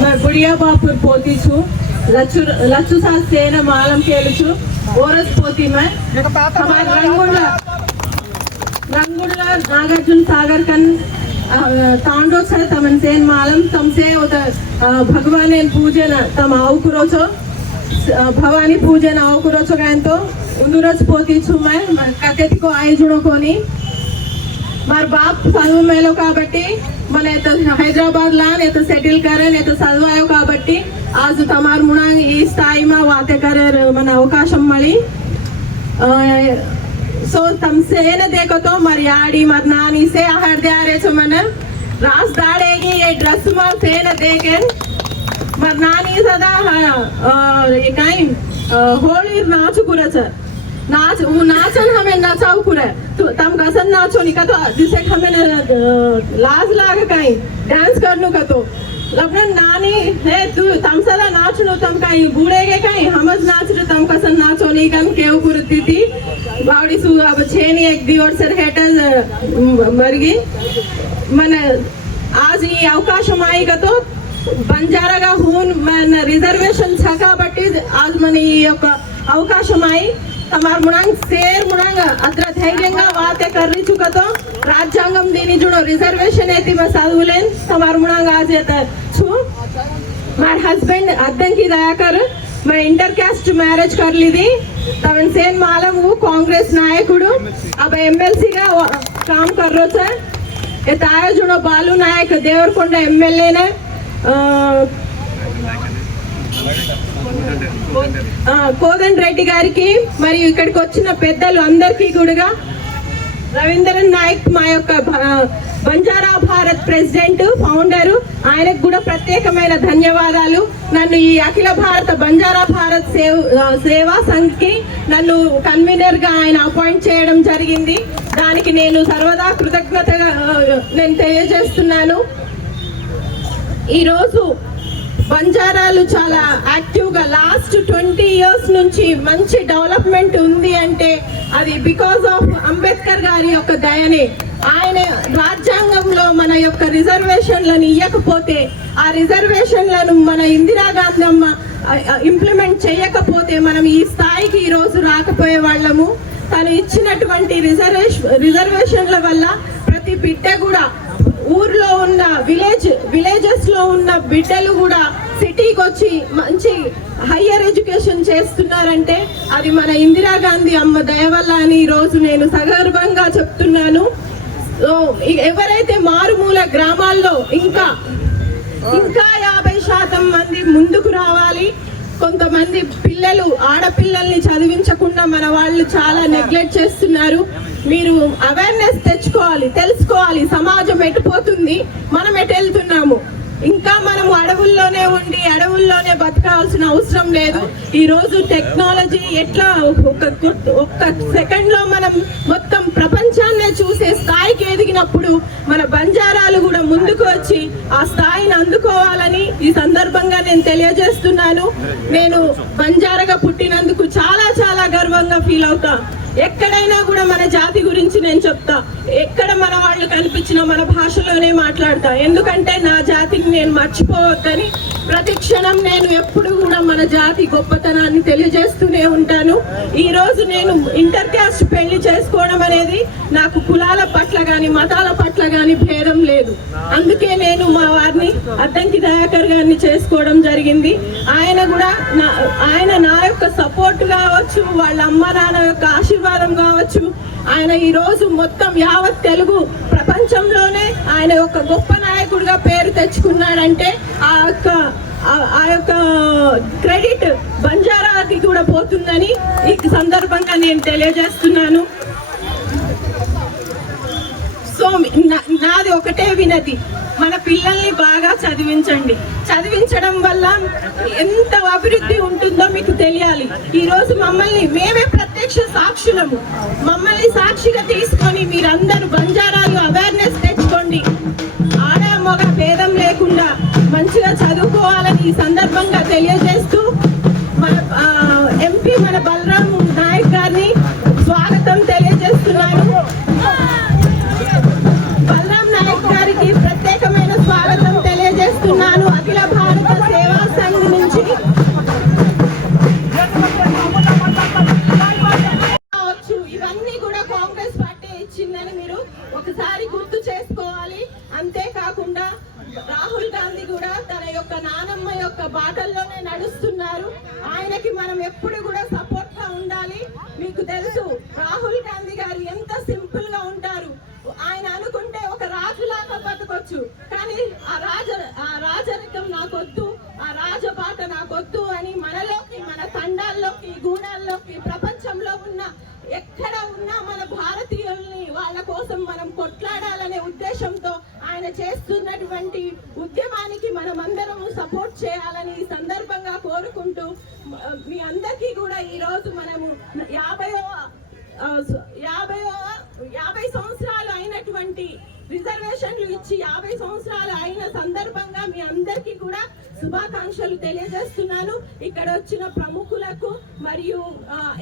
मैं बुढ़िया बापुर पोती छू लच्छू लच्छू सा सेना मालम खेल छू ओरस पोती मैं हमारे रंगुंडला रंगुंडला नागार्जुन सागर कन तांडो छ तमन सेन मालम तम से उत भगवान पूजन तम आउ करो छो भवानी पूजन आउ करो छो गायन तो उन्दुरस पोती छू मैं कतेत को आए जुड़ो कोनी मार बाप संग मेलो काबटी મને તો હૈદરાબાદ લાન એ તો સેટલ చదివాయో కాబట్టి ఆజు తమారు మునా ఈ స్థాయిమా వాతే కరర్ మన అవకాశం మళ్ళీ. సో తమ సేన దేకతో మరి ఆడి మరి నాని సే ఆహార్ దారే మన. రాస్ దాడేగి ఏ డ్రెస్ మా సేన దేకెన్. మరి నాని సదా కాయి హోళీ నాచుకురా సార్ नाच वो नाचन हमें नचाव कुरे तो तम कसं नाचो नहीं का तो जिसे हमें न- लाज लाग काही डांस करनु का तो लग्न नानी हे तू तम सदा नाचनो तम काही बूढ़ेगे काही हमज नाच रे तम कसं नाचो नहीं कन केव कुरती थी बावडी सु अब छेनी एक दिवस सर हेटल मरगी మన आज ఈ అవకాశం అయి కదా బంజారాగా హూన్ మన రిజర్వేషన్ ఛ కాబట్టి आज మన ఈ యొక్క అవకాశం అయి તમાર મુણાંગ શેર મુણાંગ અત્ર ધૈર્યંગા વાતે કરી ચૂકતો રાજ્યાંગમ દીની જુડો રિઝર્વેશન એતી મસાદુ લેન તમાર મુણાંગ આજે છું માર હસબન્ડ અદ્દંકી દયાકર મેં ఇంటర్ క్యాస్ట్ మ్యారేజ్ కర్లిది తమన్ సేన్ మాలం కాంగ్రెస్ నాయకుడు అబ ఎమ్మెల్సీగా కామ్ కర్రో సార్ ఏ తారా జుడో బాలు నాయక్ దేవరకొండ ఎమ్మెల్యేనే కోదండ్ రెడ్డి గారికి మరియు ఇక్కడికి వచ్చిన పెద్దలు అందరికీ కూడా రవీంద్రన్ నాయక్ మా యొక్క బంజారా భారత్ ప్రెసిడెంట్ ఫౌండర్. ఆయనకు కూడా ప్రత్యేకమైన ధన్యవాదాలు. నన్ను ఈ అఖిల భారత బంజారా భారత్ సేవ్ సేవా సంఘ్కి నన్ను కన్వీనర్గా ఆయన అపాయింట్ చేయడం జరిగింది. దానికి నేను సర్వదా కృతజ్ఞతగా నేను తెలియజేస్తున్నాను. ఈరోజు బంజారాలు చాలా యాక్టివ్గా లాస్ట్ ట్వంటీ ఇయర్స్ నుంచి మంచి డెవలప్మెంట్ ఉంది అంటే అది బికాస్ ఆఫ్ అంబేద్కర్ గారి యొక్క దయనే. ఆయన రాజ్యాంగంలో మన యొక్క రిజర్వేషన్లను ఇవ్వకపోతే ఆ రిజర్వేషన్లను మన ఇందిరాగాంధీ అమ్మ ఇంప్లిమెంట్ చేయకపోతే మనం ఈ స్థాయికి ఈరోజు రాకపోయే వాళ్ళము. తను ఇచ్చినటువంటి రిజర్వేషన్ రిజర్వేషన్ల వల్ల ప్రతి బిడ్డ కూడా ఊర్లో ఉన్న విలేజ్ విలేజెస్లో ఉన్న బిడ్డలు కూడా సిటీకి వచ్చి మంచి హయ్యర్ ఎడ్యుకేషన్ చేస్తున్నారంటే అది మన ఇందిరాగాంధీ అమ్మ దయ వల్ల అని ఈరోజు రోజు నేను సగర్వంగా చెప్తున్నాను. సో ఎవరైతే మారుమూల గ్రామాల్లో ఇంకా ఇంకా యాభై శాతం మంది ముందుకు రావాలి కొంతమంది పిల్లలు ఆడపిల్లల్ని చదివించకుండా మన వాళ్ళు చాలా నెగ్లెక్ట్ చేస్తున్నారు. మీరు అవేర్నెస్ తెచ్చుకోవాలి తెలుసుకోవాలి. సమాజం ఎటుపోతుంది మనం ఎటు వెళ్తున్నాము? ఇంకా మనం అడవుల్లోనే ఉండి అడవుల్లోనే బతకాల్సిన అవసరం లేదు. ఈ రోజు టెక్నాలజీ ఎట్లా ఒక ఒక్క సెకండ్లో మనం మొత్తం ప్రపంచాన్నే చూసే స్థాయికి ఎదిగినప్పుడు మన బంజారాలు కూడా ముందుకు వచ్చి ఆ స్థాయిని అందుకోవాలని ఈ సందర్భంగా నేను తెలియజేస్తున్నాను. నేను బంజారగా పుట్టినందుకు చాలా చాలా గర్వంగా ఫీల్ అవుతా. ఎక్కడైనా కూడా మన జాతి గురించి నేను చెప్తా. ఎక్కడ మన వాళ్ళు కనిపించినా మన భాషలోనే మాట్లాడతా. ఎందుకంటే నా జాతిని నేను మర్చిపోవద్దని ప్రతి క్షణం నేను ఎప్పుడు కూడా మన జాతి గొప్పతనాన్ని తెలియజేస్తూనే ఉంటాను. ఈ రోజు నేను ఇంటర్ కాస్ట్ పెళ్ళి చేసుకోవడం అనేది నాకు కులాల పట్ల గాని మతాల పట్ల గాని భేదం లేదు. అందుకే నేను మా వారిని అద్దంకి దయాకర్ గారిని చేసుకోవడం జరిగింది. ఆయన కూడా నా ఆయన నా యొక్క సపోర్ట్ కావచ్చు వాళ్ళ అమ్మ నాన్న యొక్క ఆశీర్వాదం కావచ్చు. ఆయన ఈ రోజు మొత్తం యావత్ తెలుగు ప్రపంచంలోనే ఆయన ఒక గొప్ప నాయకుడిగా పేరు తెచ్చుకున్నాడంటే ఆ యొక్క ఆ యొక్క క్రెడిట్ బంజారాకి కూడా పోతుందని ఈ సందర్భంగా నేను తెలియజేస్తున్నాను. సో నాది ఒకటే వినతి. మన పిల్లల్ని బాగా చదివించండి. చదివించడం వల్ల ఎంత అభివృద్ధి ఉంటుందో మీకు తెలియాలి. ఈరోజు మమ్మల్ని మేమే ప్రత్యక్ష సాక్షులము. మమ్మల్ని సాక్షిగా తీసుకొని మీరందరూ బంజారాలు అవేర్నెస్ తెచ్చుకోండి. ఆడ మగ భేదం లేకుండా మంచిగా చదువుకోవాలని ఈ సందర్భంగా తెలియజేస్తూ వచ్చిందని మీరు ఒకసారి గుర్తు చేసుకోవాలి. అంతేకాకుండా రాహుల్ గాంధీ కూడా తన యొక్క నానమ్మ యొక్క బాటల్లోనే నడుస్తున్నారు. ఆయనకి మనం ఎప్పుడు కూడా మనం అందరం సపోర్ట్ చేయాలని ఈ సందర్భంగా కోరుకుంటూ మీ అందరికీ కూడా ఈ రోజు మనము యాభైవ యాభైవ యాభై సంవత్సరాలు అయినటువంటి రిజర్వేషన్లు ఇచ్చి యాభై సంవత్సరాలు అయిన సందర్భంగా మీ అందరికీ కూడా శుభాకాంక్షలు తెలియజేస్తున్నాను. ఇక్కడ వచ్చిన ప్రముఖులకు మరియు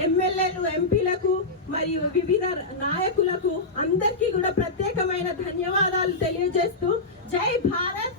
ఎమ్మెల్యేలు ఎంపీలకు మరియు వివిధ నాయకులకు అందరికీ కూడా ప్రత్యేకమైన ధన్యవాదాలు తెలియజేస్తూ జై భారత్!